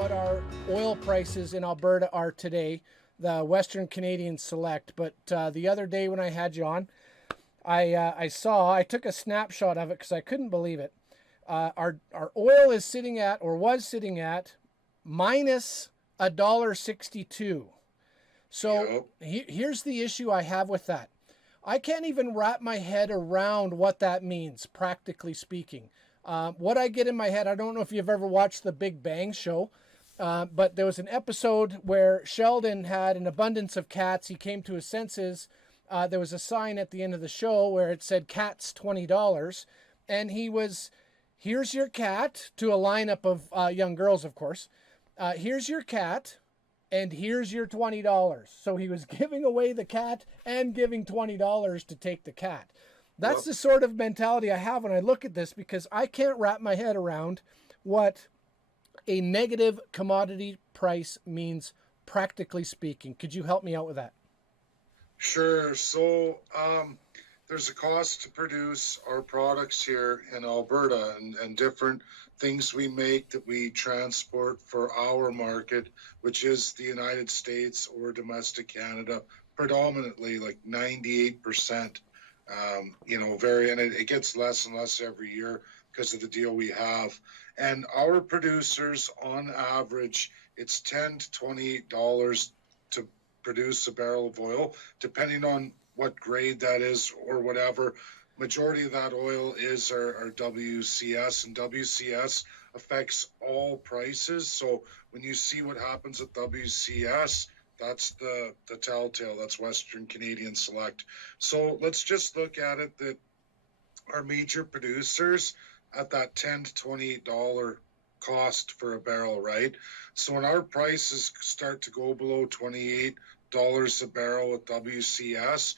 what our oil prices in Alberta are today, the Western Canadian Select. But the other day when I had you on, I took a snapshot of it because I couldn't believe it. Our oil is sitting at, or was sitting at, minus $1.62. So Yep. here's the issue I have with that. I can't even wrap my head around what that means, practically speaking. What I get in my head, I don't know if you've ever watched The Big Bang Show, but there was an episode where Sheldon had an abundance of cats. He came to his senses. There was a sign at the end of the show where it said cats $20. And he was, here's your cat, to a lineup of young girls, of course. Here's your cat, and here's your $20. So he was giving away the cat and giving $20 to take the cat. That's Yep. the sort of mentality I have when I look at this, because I can't wrap my head around what a negative commodity price means, practically speaking. Could you help me out with that? Sure. So there's a cost to produce our products here in Alberta, and different things we make that we transport for our market, which is the United States or domestic Canada, predominantly like 98%. And it gets less and less every year because of the deal we have. And our producers, on average, it's $10 to $28 to produce a barrel of oil, depending on what grade that is or whatever. Majority of that oil is our WCS, and WCS affects all prices. So when you see what happens at WCS, that's the telltale. That's Western Canadian Select. So let's just look at it that our major producers at that $10 to $28 cost for a barrel, right? So when our prices start to go below $28 a barrel at WCS,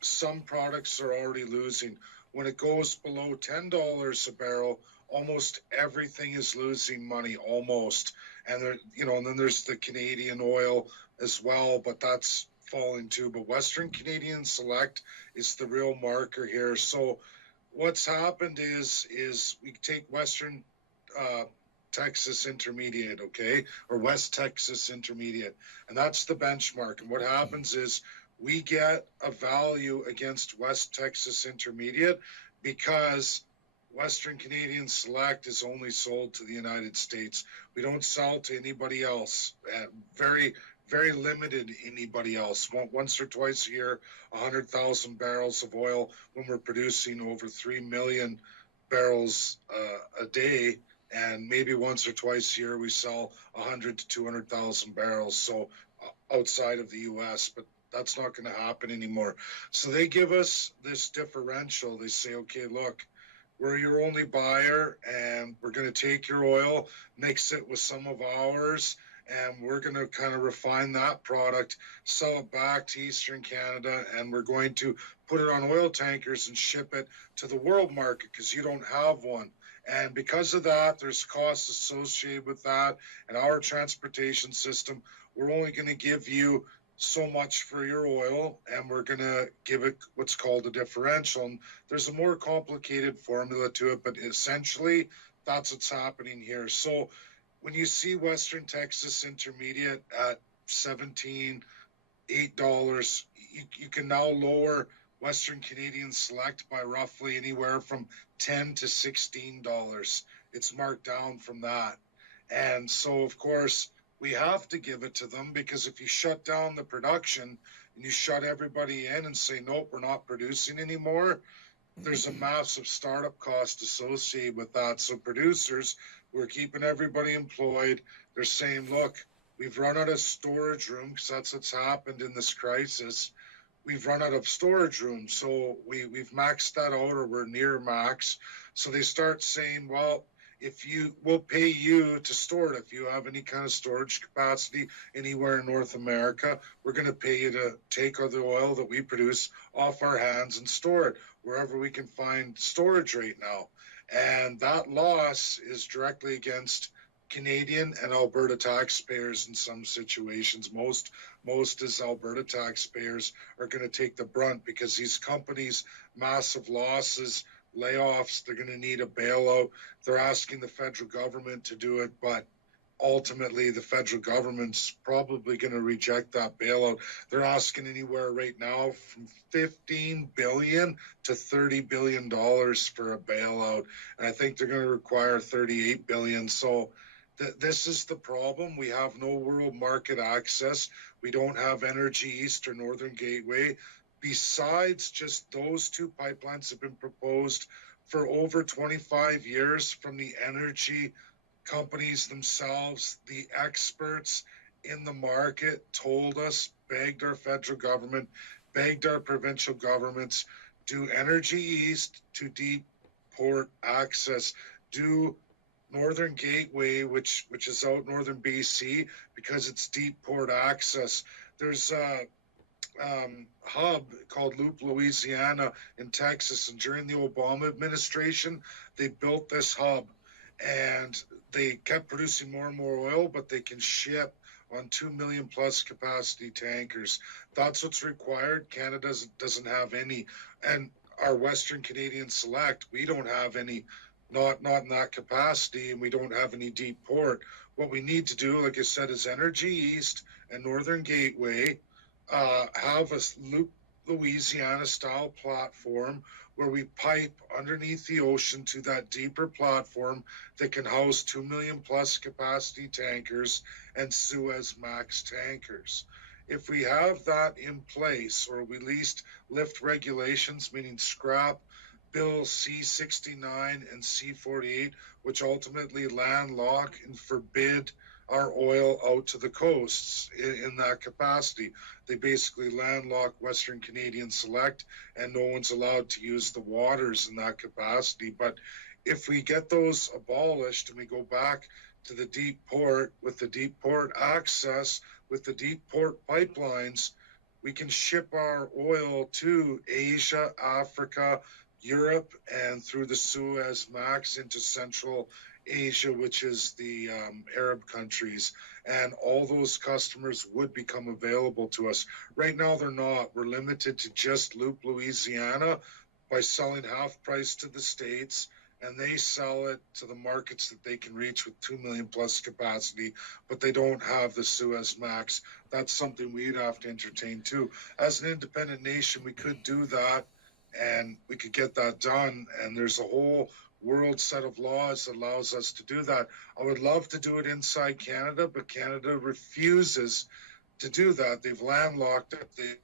some products are already losing. When it goes below $10 a barrel, almost everything is losing money, almost. And and then there's the Canadian oil as well, but that's falling too. But Western Canadian Select is the real marker here. So what's happened is we take Western Texas Intermediate, okay, or West Texas Intermediate, and that's the benchmark. And what happens is we get a value against West Texas Intermediate because Western Canadian Select is only sold to the United States. We don't sell to anybody else. Very, very limited anybody else. Once or twice a year, 100,000 barrels of oil when we're producing over 3 million barrels a day. And maybe once or twice a year, we sell 100 to 200,000 barrels. So outside of the U.S., but that's not going to happen anymore. So they give us this differential. They say, okay, look, we're your only buyer, and we're going to take your oil, mix it with some of ours, and we're going to kind of refine that product, sell it back to Eastern Canada, and we're going to put it on oil tankers and ship it to the world market because you don't have one. And because of that, there's costs associated with that. And our transportation system, we're only going to give you so much for your oil, and we're going to give it what's called a differential. And there's a more complicated formula to it, but essentially that's what's happening here. So when you see Western Texas Intermediate at $17, $8, you can now lower Western Canadian Select by roughly anywhere from $10 to $16. It's marked down from that. And so, of course, we have to give it to them, because if you shut down the production and you shut everybody in and say, nope, we're not producing anymore, there's a massive startup cost associated with that. So producers, we're keeping everybody employed. They're saying, look, we've run out of storage room, because that's what's happened in this crisis. We've run out of storage room. So we've maxed that out, or we're near max. So they start saying, well, we'll pay you to store it. If you have any kind of storage capacity anywhere in North America, we're going to pay you to take the oil that we produce off our hands and store it wherever we can find storage right now. And that loss is directly against Canadian and Alberta taxpayers in some situations. Most as Alberta taxpayers are going to take the brunt, because these companies, massive losses, layoffs, they're going to need a bailout. They're asking the federal government to do it, but ultimately the federal government's probably going to reject that bailout. They're asking anywhere right now from 15 billion to 30 billion dollars for a bailout, and I think they're going to require 38 billion. So this is the problem. We have no world market access. We don't have Energy East or Northern Gateway. Besides just those two pipelines have been proposed for over 25 years from the energy companies themselves. The experts in the market told us, begged our federal government, begged our provincial governments, do Energy East to deep port access, do Northern Gateway, which is out northern BC, because it's deep port access. There's a hub called Loop Louisiana in Texas, and during the Obama administration, they built this hub, and they kept producing more and more oil, but they can ship on 2 million plus capacity tankers. That's what's required. Canada doesn't have any, and our Western Canadian Select, we don't have any, not in that capacity, and we don't have any deep port. What we need to do, like I said, is Energy East and Northern Gateway have a Loop Louisiana style platform where we pipe underneath the ocean to that deeper platform that can house 2 million plus capacity tankers and Suez Max tankers. If we have that in place, or we at least lift regulations, meaning scrap Bill C-69 and C-48, which ultimately landlock and forbid our oil out to the coasts in that capacity. They basically landlock Western Canadian Select, and no one's allowed to use the waters in that capacity. But if we get those abolished and we go back to the deep port with the deep port access, with the deep port pipelines, we can ship our oil to Asia, Africa, Europe, and through the Suez Max into Central Asia, which is the Arab countries, and all those customers would become available to us. Right now, they're not. We're limited to just Loop Louisiana by selling half price to the States, and they sell it to the markets that they can reach with 2 million plus capacity, but they don't have the Suez Max. That's something we'd have to entertain too. As an independent nation, we could do that, and we could get that done, and there's a whole world set of laws that allows us to do that. I would love to do it inside Canada, but Canada refuses to do that. They've landlocked it.